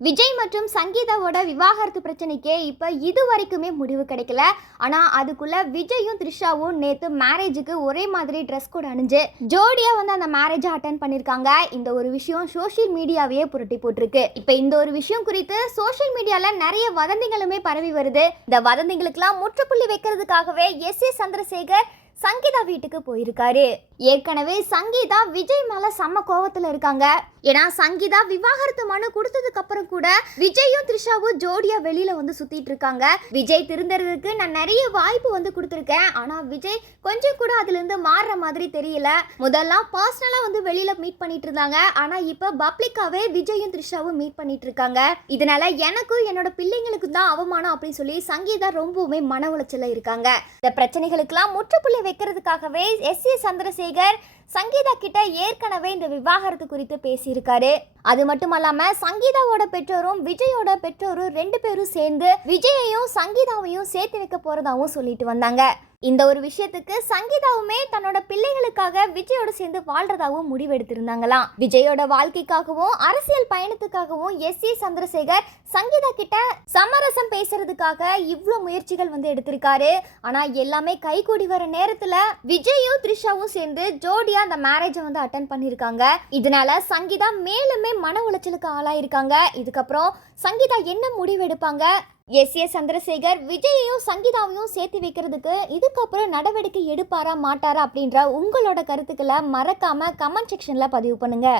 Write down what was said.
விஜய் மற்றும் சங்கீதாவோட விவாகரத்து பிரச்சனைக்கே இப்போ இது வரைக்குமே முடிவு கிடைக்கல. ஆனால் அதுக்குள்ள விஜயும் த்ரிஷாவும் நேற்று மேரேஜுக்கு ஒரே மாதிரி ட்ரெஸ் கோட் அணிஞ்சு ஜோடியாக வந்து அந்த மேரேஜை அட்டன் பண்ணியிருக்காங்க. இந்த ஒரு விஷயம் சோஷியல் மீடியாவையே புரட்டி போட்டிருக்கு. இப்போ இந்த ஒரு விஷயம் குறித்து சோஷியல் மீடியாவில் நிறைய வதந்திகளுமே பரவி வருது. இந்த வதந்திகளுக்கெல்லாம் முற்றுப்புள்ளி வைக்கிறதுக்காகவே எஸ் ஏ சந்திரசேகர் சங்கீதா வீட்டுக்கு போயிருக்காரு. ஏற்கனவே சங்கீதா விஜய் மேல செம்ம கோவத்துல இருக்காங்க. ஏன்னா சங்கீதா விவாகரத்து மனு கொடுத்ததுக்கு அப்புறம் கூட விஜயும் த்ரிஷாவும் ஜோடியா வெளியில வந்து சுத்திட்டு இருக்காங்க. விஜய் திருந்தறதுக்கு நான் நிறைய வாய்ப்பு வந்து கொடுத்துருக்கேன், ஆனா விஜய் கொஞ்சம் கூட அதுல இருந்து மாறுற மாதிரி தெரியல. முதல்லாம் பர்சனலா வந்து வெளியில மீட் பண்ணிட்டு இருந்தாங்க, ஆனா இப்ப பப்ளிக்காவே விஜயும் த்ரிஷாவும் மீட் பண்ணிட்டு இருக்காங்க. இதனால எனக்கும் என்னோட பிள்ளைங்களுக்கு தான் அவமானம் அப்படின்னு சொல்லி சங்கீதா ரொம்பவுமே மன உளைச்சல இருக்காங்க. இந்த பிரச்சனைகளுக்கெல்லாம் முற்றுப்புள்ளி வைக்கிறதுக்காகவே எஸ் ஏ சந்திரசேகர் சங்கீதா கிட்ட ஏற்கனவே இந்த விவாகரத்து குறித்து பேசியிருக்காரு. அது மட்டும் இல்லாம சங்கீதாவோட பெற்றோரும் விஜயோட பெற்றோரும் 2 பேரும் சேர்ந்து விஜயையும் சங்கீதாவையும் சேர்த்து வைக்க போறதாவும் சொல்லிட்டு வந்தாங்க. இந்த ஒரு விஷயத்துக்கு சங்கீதாவுமே தன்னோட பிள்ளைகளுக்காக விஜயோட சேர்ந்து வாழ்றதாவும் முடிவெடுத்திருந்தாங்களாம். விஜயோட வாழ்க்கைக்காகவும் அரசியல் பயணத்துக்காகவும் எஸ் ஏ சந்திரசேகர் சங்கீதா கிட்ட சமரசம் பேசுறதுக்காக இவ்வளோ முயற்சிகள் வந்து எடுத்திருக்காரு. ஆனா எல்லாமே கைகூடி வர நேரத்துல விஜயும் த்ரிஷாவும் சேர்ந்து ஜோடியா அந்த மேரேஜை வந்து அட்டன் பண்ணியிருக்காங்க. இதனால சங்கீதா மேலுமே மன உளைச்சலுக்கு ஆளாயிருக்காங்க. இதுக்கப்புறம் சங்கீதா என்ன முடிவெடுப்பாங்க? எஸ் ஏ சந்திரசேகர் விஜயையும் சங்கீதாவையும் சேர்த்து வைக்கிறதுக்கு இதுக்கப்புறம் நடவடிக்கை எடுப்பாரா மாட்டாரா அப்படின்ற உங்களோட கருத்துக்களை மறக்காம கமெண்ட் செக்ஷன்ல பதிவு பண்ணுங்க.